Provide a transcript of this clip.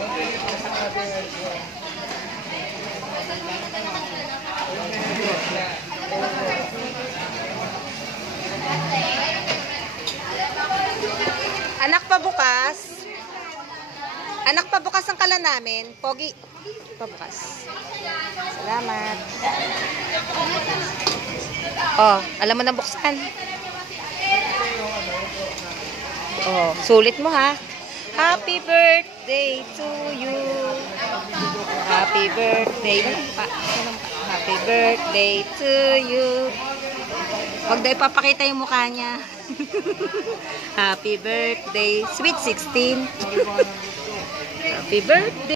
Anak pa bukas. Anak pa bukas ang kala namin. Pogi. Pa bukas. Salamat. Oh, alam mo na buksan. Oh, sulit mo ha. Happy birthday to you. Happy birthday. Happy birthday to you. Huwag daw ipapakita yung mukha niya. Happy birthday. Sweet 16. Happy birthday.